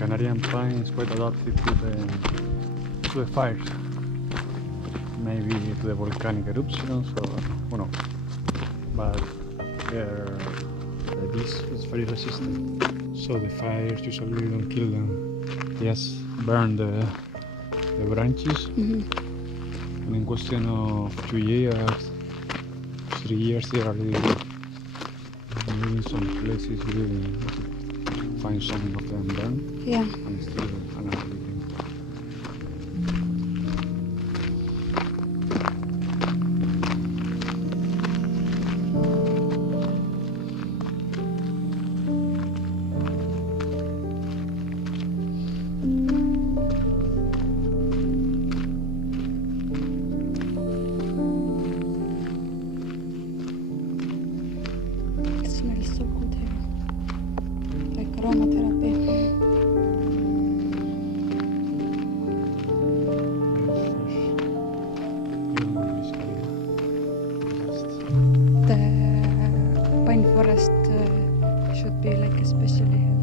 Canarian pine is quite adapted to the fires, maybe to the volcanic eruptions, or who knows. But this is very resistant, so the fires usually don't kill them. They just burn the branches, and in question of 2 years, 3 years, they are really good. Maybe in some places we find some of them burned. Yeah. And still another living. aromatherapy. The pine forest should be like especially healthy.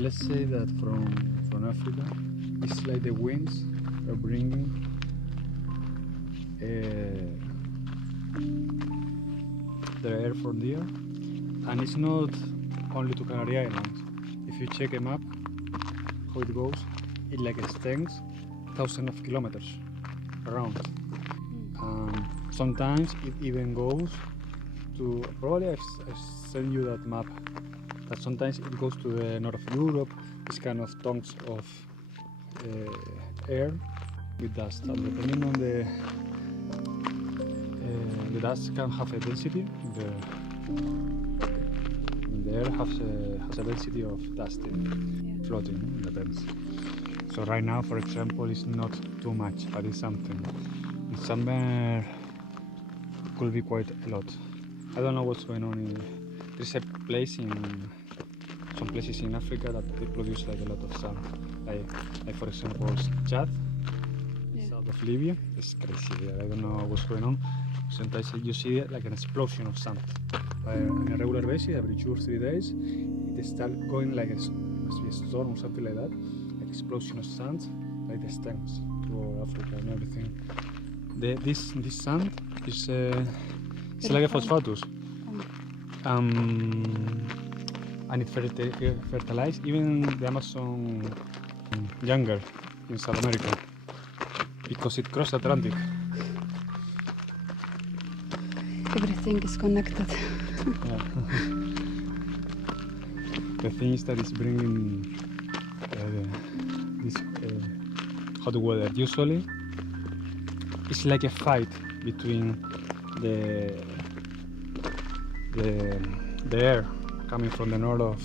let's say that from Africa, it's like the winds are bringing the air from there, and it's not only to Canary Islands. If you check a map, how it goes, it like extends thousands of kilometers around. Sometimes it even goes to, probably I've sent you that map, that sometimes it goes to the north of Europe, this kind of tongues of air with dust, and depending on the dust can have a density, the air has a density of dust floating, it depends. So right now, for example, it's not too much, but it's something. In summer, it could be quite a lot. I don't know what's going on. There's a place some places in Africa that they produce like a lot of sand. Like for example, Chad, south of Libya. It's crazy there. I don't know what's going on. Sometimes you see like an explosion of sand. On a regular basis, every 2 or 3 days, it starts going like must be a storm or something like that. Like explosion of sand, like the stems to Africa and everything. This sand is it's like a phosphatus, and it fertilizes even the Amazon jungle in South America because it crosses Atlantic. Everything is connected. Yeah. The thing is that it's bringing this hot weather. Usually, it's like a fight between the air coming from the north of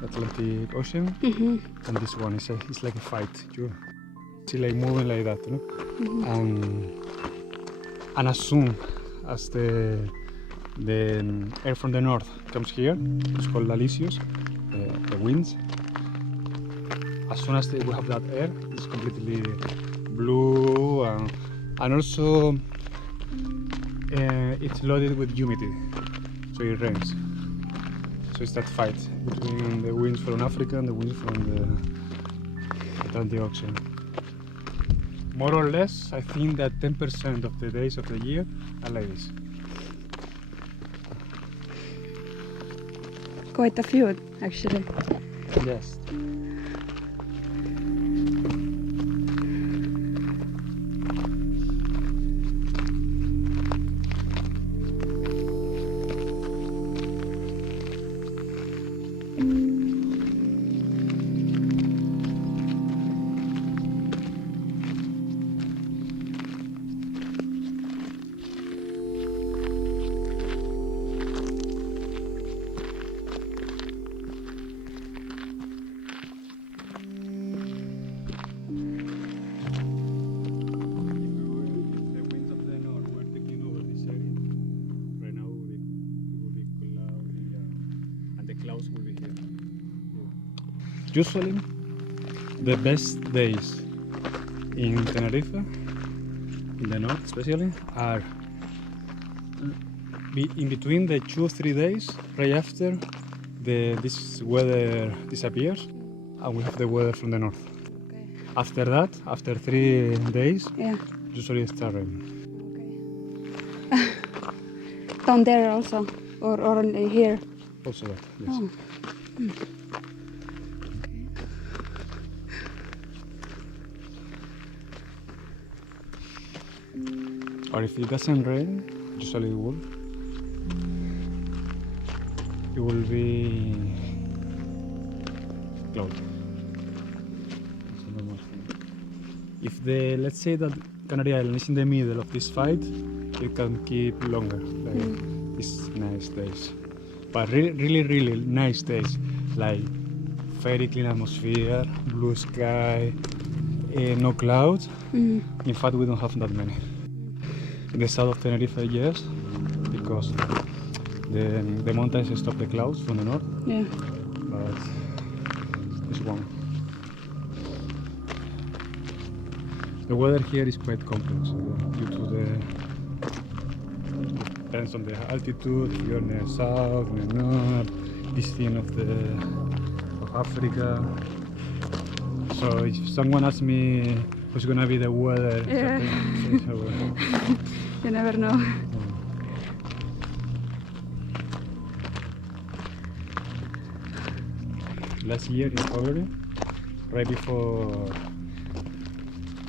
the Atlantic Ocean and this one. It's like a fight. You see, like moving like that, you know? And as soon as the air from the north comes here, it's called alisios, the winds. As soon as we have that air, it's completely blue, and also it's loaded with humidity, so it rains. So it's that fight between the winds from Africa and the winds from the Atlantic Ocean. More or less, I think that 10% of the days of the year are like this. Quite a few, actually. Yes. Usually, the best days in Tenerife, in the north especially, are in between the 2 or 3 days right after this weather disappears, and we have the weather from the north. Okay. After that, after 3 days, usually it starts raining. Okay. Down there also, or only here? Also that, yes. Oh. Or if it doesn't rain, usually it will be cloudy. If let's say that Canary Island is in the middle of this fight, it can keep longer, like these nice days. But really nice days, like very clean atmosphere, blue sky, no clouds. In fact, we don't have that many. In the south of Tenerife, yes, because the mountains stop the clouds from the north. Yeah. But it's warm. The weather here is quite complex due to depends on the altitude. If you're in the south, in the north, this thing of Africa. So if someone asks me what's gonna be the weather, Yeah. You never know. Last year in February, right before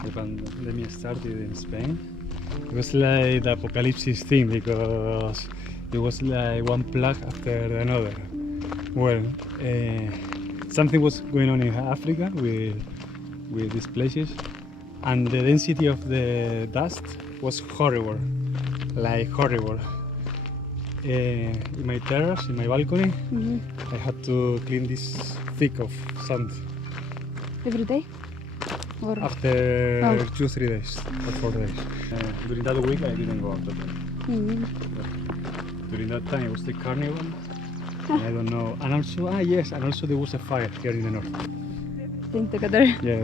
the pandemic started in Spain, it was like the apocalypse thing because it was like one plague after another. Well, something was going on in Africa with these places, and the density of the dust was horrible, like horrible. In my terrace, in my balcony, Mhm. I had to clean this thick of sand Every day? Or after Oh. 2-3 days or 4 days. During that week, I didn't go out at all. Mhm. During that time, it was the carnival. And I don't know. And also, yes, and also there was a fire here in the north. Everything together. Yeah.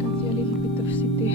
Can see a little bit of city.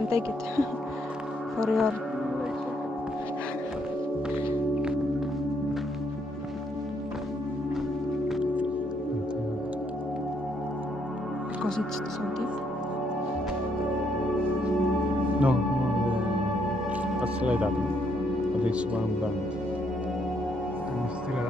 can take it for your. Because it's so deep. No, that's like that. But it's one band. And still